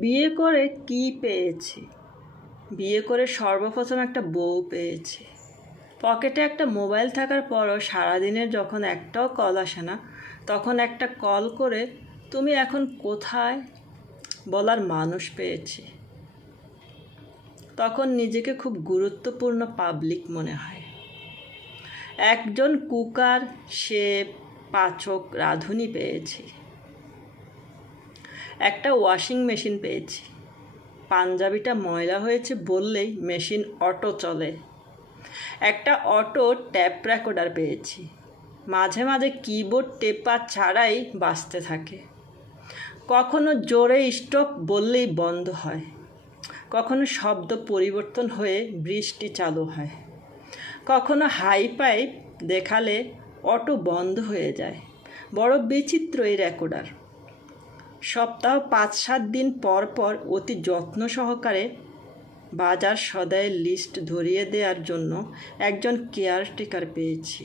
বিয়ে করে কি পেয়েছি? বিয়ে করে সর্বপ্রথম একটা বউ পেয়েছি। পকেটে একটা মোবাইল থাকার পরও সারাদিনের যখন একটাও কল আসে না, তখন একটা কল করে তুমি এখন কোথায় বলার মানুষ পেয়েছি। তখন নিজেকে খুব গুরুত্বপূর্ণ পাবলিক মনে হয়। একজন কুকার, শেফ, পাচক, রাঁধুনি পেয়েছি। একটা ওয়াশিং মেশিন পেয়েছি। পাঞ্জাবিটা ময়লা হয়েছে বললেই মেশিন অটো চলে। একটা অটো ট্যাপ রেকর্ডার পেয়েছি। মাঝে মাঝে কিবোর্ড টেপা ছাড়াই বাজতে থাকে। কখনো জোরে স্টপ বললেই বন্ধ হয়, কখনো শব্দ পরিবর্তন হয়ে বৃষ্টি চালু হয়, কখনো হাই পাইপ দেখালে অটো বন্ধ হয়ে যায়। বড় বিচিত্র এই রেকর্ডার। সপ্তাহ 5-7 দিন পর পর অতি যত্ন সহকারে বাজার সদাইয়ের লিস্ট ধরিয়ে দেওয়ার জন্য একজন কেয়ারটেকার পেয়েছি।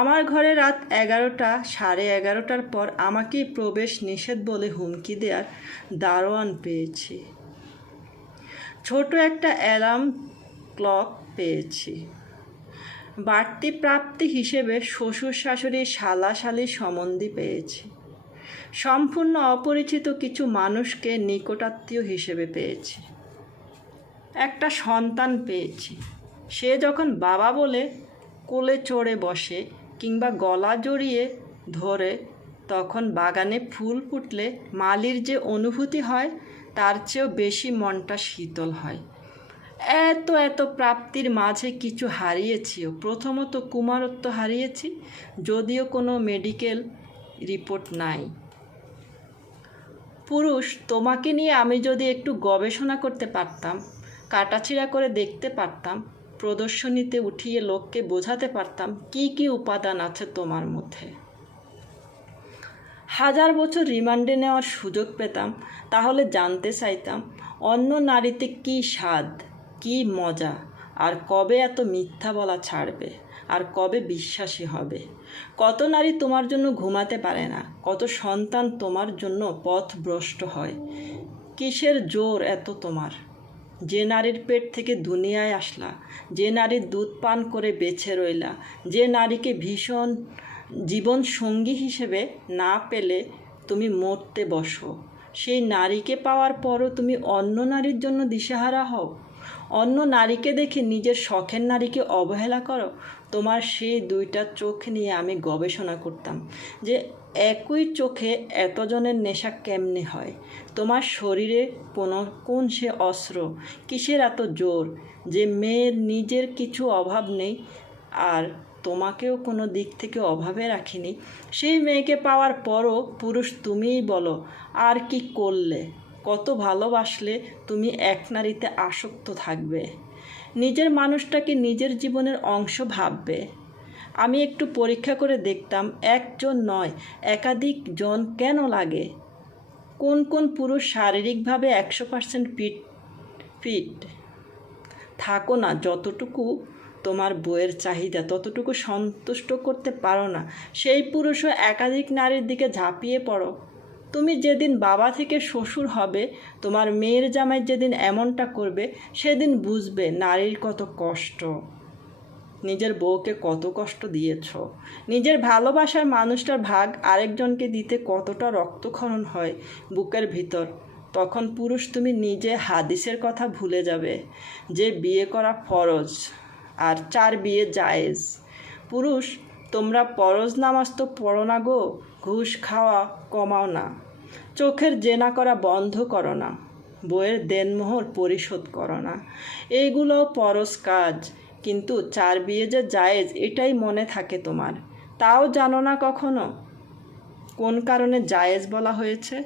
আমার ঘরে রাত 11টা, 11:30টার পর আমাকেই প্রবেশ নিষেধ বলে হুমকি দেওয়ার দারোয়ান পেয়েছি। ছোট একটা অ্যালার্ম ক্লক পেয়েছি। বাড়তি প্রাপ্তি হিসেবে শ্বশুর শাশুড়ি, শালা শালির সম্বন্ধী পেয়েছি। সম্পূর্ণ অপরিচিত কিছু মানুষকে নিকটাত্মীয় হিসেবে পেয়েছি। একটা সন্তান পেয়েছি। সে যখন বাবা বলে কোলে চড়ে বসে কিংবা গলা জড়িয়ে ধরে, তখন বাগানে ফুল ফুটলে মালির যে অনুভূতি হয় তার চেয়েও বেশি মনটা শীতল হয়। এত এত প্রাপ্তির মাঝে কিছু হারিয়েছিও। প্রথমত কুমারত্ব হারিয়েছি, যদিও কোনো মেডিকেল রিপোর্ট নাই। পুরুষ, তোমাকে নিয়ে আমি যদি একটু গবেষণা করতে পারতাম, কাটাছিড়া করে দেখতে পারতাম, প্রদর্শনীতে উঠিয়ে লোককে বোঝাতে পারতাম কি কি উপাদান আছে তোমার মধ্যে। 1000 বছর রিমান্ডে নেওয়ার সুযোগ পেতাম, তাহলে জানতে চাইতাম অন্য নারীতে কী স্বাদ, কী মজা, আর কবে এত মিথ্যা বলা ছাড়বে, আর কবে বিশ্বাসী হবে। কত নারী তোমার জন্য ঘুমাতে পারে না, কত সন্তান তোমার জন্য পথভ্রষ্ট হয়। কিসের জোর এত তোমার? যে নারীর পেট থেকে দুনিয়ায় আসলা, যে নারীর দুধ পান করে বেঁচে রইলা, যে নারীকে ভীষণ জীবন সঙ্গী হিসেবে না পেলে তুমি মরতে বসো, সেই নারীকে পাওয়ার পরও তুমি অন্য নারীর জন্য দিশেহারা হও। অন্য নারীকে দেখে নিজের শখের নারীকে অবহেলা করো। তোমার সেই দুইটা চোখ নিয়ে আমি গবেষণা করতাম যে একই চোখে এতজনের নেশা কেমনে হয়। তোমার শরীরে কোন সে অস্ত্র, কিসের এত জোর যে মেয়ের নিজের কিছু অভাব নেই আর তোমাকেও কোনো দিক থেকে অভাবে রাখিনি। সেই মেয়েকে পাওয়ার পরও পুরুষ তুমিই বলো আর কি করলে, কত ভালোবাসলে তুমি এক নারীতে আসক্ত থাকবে। নিজের মানুষটাকে নিজের জীবনের অংশ ভাববে। আমি একটু পরীক্ষা করে দেখতাম, একজন নয় একাধিক জন কেন লাগে। কোন কোন পুরুষ শারীরিকভাবে 100% ফিট থাকো না, যতটুকু তোমার বইয়ের চাহিদা ততটুকু সন্তুষ্ট করতে পারো না, সেই পুরুষও একাধিক নারীর দিকে ঝাঁপিয়ে পড়ো। তুমি যেদিন বাবা থেকে শ্বশুর হবে, তোমার মেয়ের জামাই যেদিন এমনটা করবে, সেদিন বুঝবে নারীর কত কষ্ট। নিজের বউকে কত কষ্ট দিয়েছ, নিজের ভালোবাসার মানুষটার ভাগ আরেকজনকে দিতে কতটা রক্তক্ষরণ হয় বুকের ভিতর। তখন পুরুষ তুমি নিজে হাদিসের কথা ভুলে যাবে যে বিয়ে করা ফরজ আর 4 বিয়ে জায়েজ। পুরুষ, তোমরা ফরজ নামাজ তো পড়ো না গো, ঘুষ খাওয়া কমাও না, চোখের জেনা করা বন্ধ করো না, বইয়ের দেনমোহর পরিশোধ করো না। এইগুলো ফরজ কাজ, কিন্তু 4 বিয়ে যে জায়েজ এটাই মনে থাকে তোমার। তাও জানো না কখনো কোন কারণে জায়েজ বলা হয়েছে।